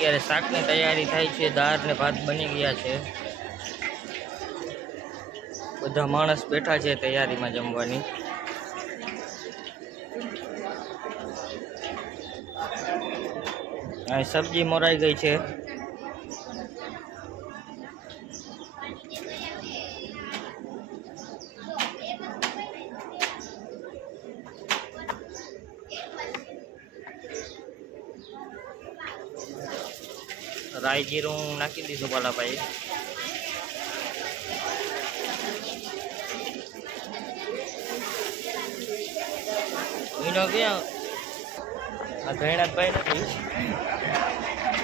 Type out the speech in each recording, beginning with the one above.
અત્યારે શાકની તૈયારી થાય છે, દાળ ને ભાત બની ગયા છે, બધા માણસ બેઠા છે તૈયારીમાં જમવાની। અહીં સબ્જી મોરાઈ ગઈ છે, રાઈ જીરું નાખી દીધું બાલાભાઈ। મીનો ક્યાં આ ધૈણાભાઈ નથી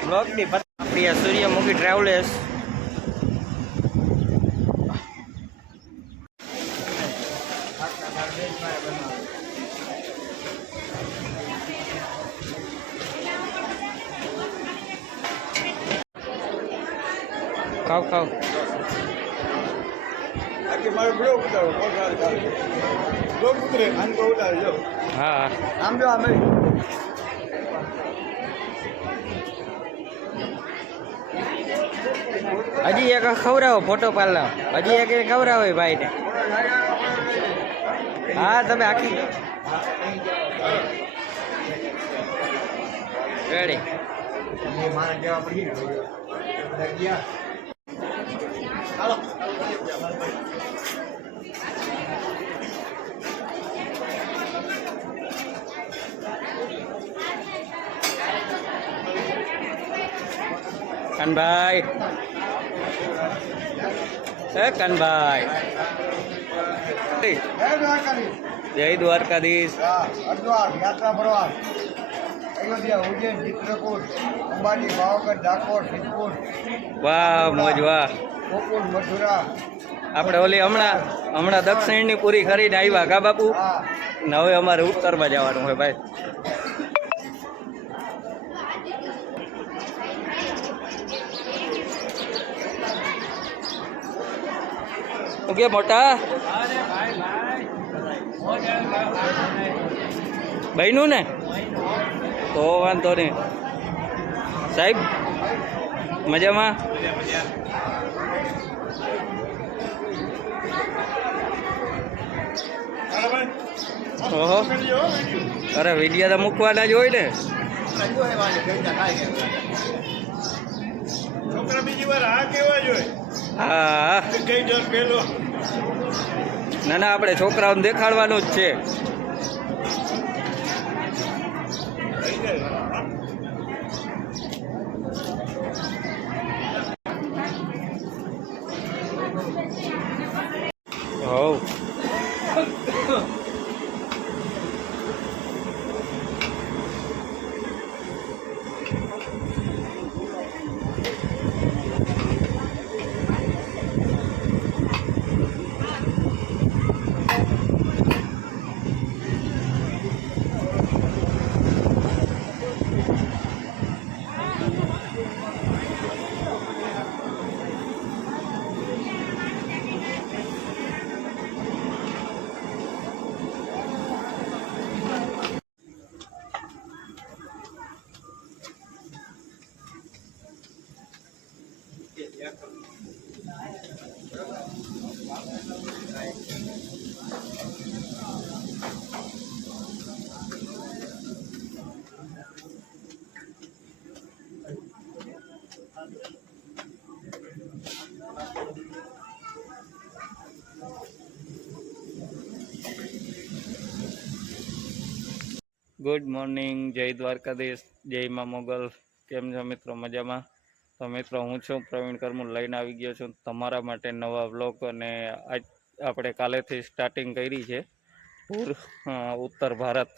બ્લોગની આપણી આ સૂર્યમુખી ટ્રાવેલર્સ ખાવ ખાવ આકે મારો બ્લોગ ઉતારો બ્લોગ ઉતરે આન કો ઉતારજો। હા આમ જો આમે હજી એક ખવડાવો ફોટો પાડલા, હજી એક ખવડાવો ભાઈ ને। હા તમે આખી રેડી મારા જેવા પડી ગયા હાલો કાનભાઈ કાનભાઈ જય દ્વારકાધીશ। હરિદ્વાર યાત્રા ફરવા અયોધ્યા ઉજ્જૈન ચિત્રકૂટ અંબાજી પાવાગઢ ડાકોર સિદ્ધપુર વાહ મોજ વાહ। ગોકુળ મથુરા આપણે ઓલી હમણાં દક્ષિણની પૂરી કરીને આવ્યા કા બાપુ, ને હવે અમારે ઉત્તરમાં જવાનું હોય ભાઈ। ઓકે મોટા બહેનું ને તો વાંધો નહીં સાહેબ, મજામાં? ઓહો અરે વિડીયો તો મૂકવાના જ હોય ને। છોકરા બીજી વાર આ કેવા જોઈએ હા કઈ દર પેલો ના ના આપણે છોકરાઓને દેખાડવાનું જ છે। હો ગુડ મોર્નિંગ, જય દ્વારકાધીશ, જય મા મોગલ। કેમ છો મિત્રો? મજામાં? તો મિત્રો હું છું પ્રવીણ કરમુલ, લઈને આવી ગયો છું તમારા માટે નવા વ્લોગ। અને આજ આપણે કાલેથી સ્ટાર્ટિંગ કરી છે ટૂર, ઉત્તર Bharat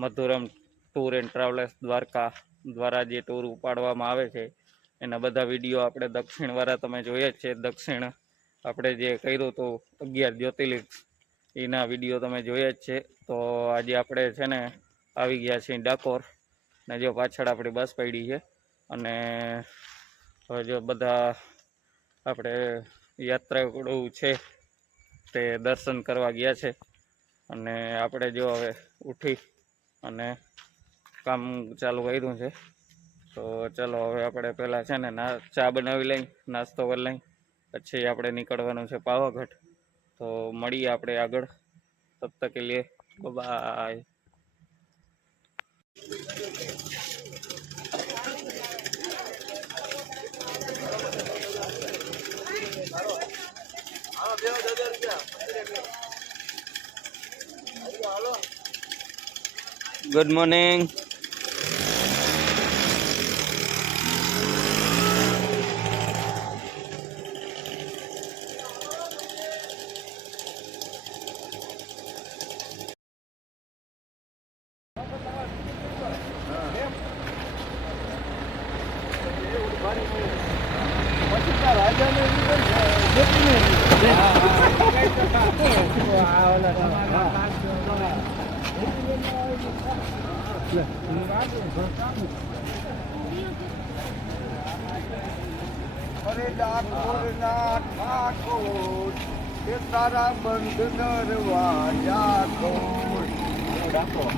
Madhuram tour and travellers Dwarka દ્વારા જે ટૂર ઉપાડવામાં આવે છે એના બધા વિડીયો આપણે દક્ષિણવાળા તમે જોઈએ જ છે। દક્ષિણ આપણે જે કર્યું હતું 11 જ્યોતિર્લિંગ એના વિડીયો તમે જોયા જ છે। તો આજે આપણે છે ને આવી ગયા છીએ ડાકોર, ને જો પાછળ આપણી બસ પડી છે, અને હવે જો બધા આપણે યાત્રાળુ છે તે દર્શન કરવા ગયા છે, અને આપણે જો હવે ઉઠી અને કામ ચાલુ કર્યું છે। તો ચલો હવે આપણે પહેલાં છે ને ચા બનાવી લઈ, નાસ્તો કરી લઈ, પછી આપણે નીકળવાનું છે પાવાગઢ. તો મળીએ આપણે આગળ. તબ તક કે લીએ બાય. Good morning. અરે ડાકોરના ઠાકોર તે તારા બંધ દરવાજા ખોલ. ડાકોર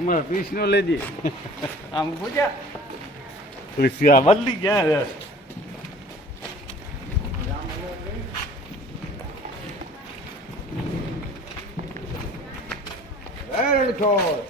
અમારા કૃષ્ણ લેજે આમ પૂજા કૃષ્ણ બદલી ગયા છે. રણછોડ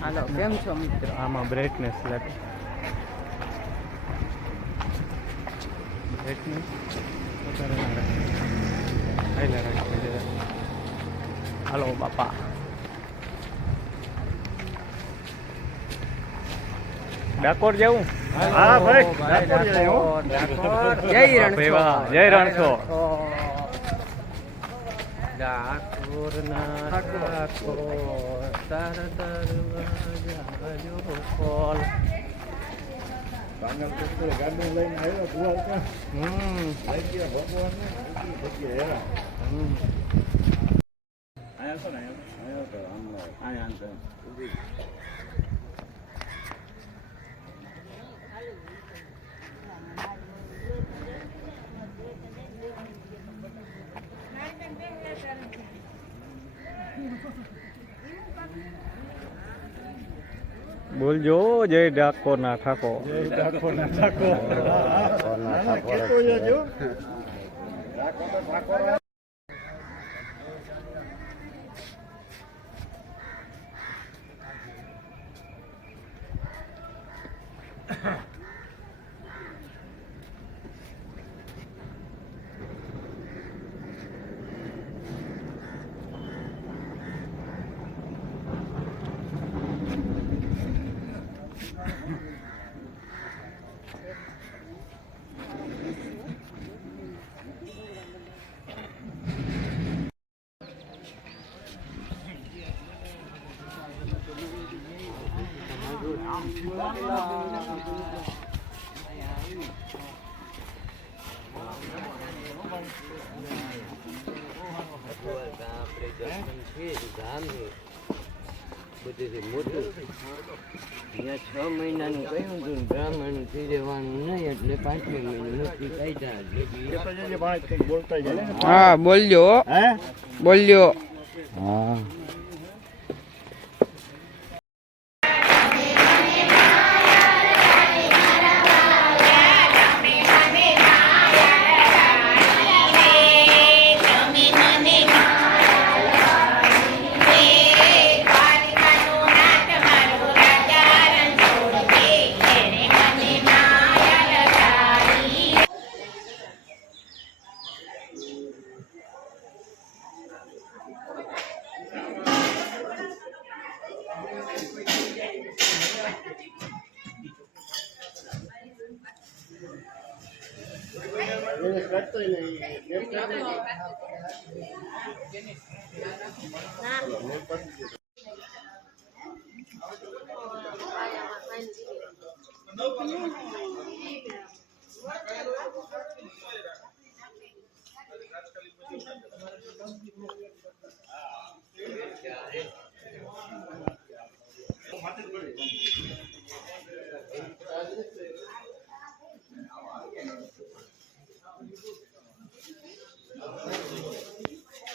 હાલો, કેમ છો મિત્રો? આમાં બ્રાઇટનેસ લાગે. બ્રાઇટનેસ વધારે ના રાખે, હાઈલા રાખી દે. હાલો બાપા. ડાકોર જવું? હા ભાઈ, ડાકોર જાય હો. જય રણછોડ. જય રણછોડ. ડાકોરના ઠાકોર તારા દરવાજા જો ખોલ. ગાડી લઈને આવ્યો દ્વારકા, હમ લઈ ગયા ભગવાનને, પછી હેરા આયા છો ને, આયા તો આયા અંતર બોલજો જય ડાકોર ના ઠાકોર. ઠાકોર ના ઠાકોર કેતો જજો ઠાકોર તો ઠાકોર. ત્યાં 6 મહિનાનું કહ્યું હતું બ્રાહ્મણ થી રહેવાનું નહીં એટલે 5મે મહિને નક્કી કાઢ્યા. બોલતા જાય હા બોલજો હે બોલજો હા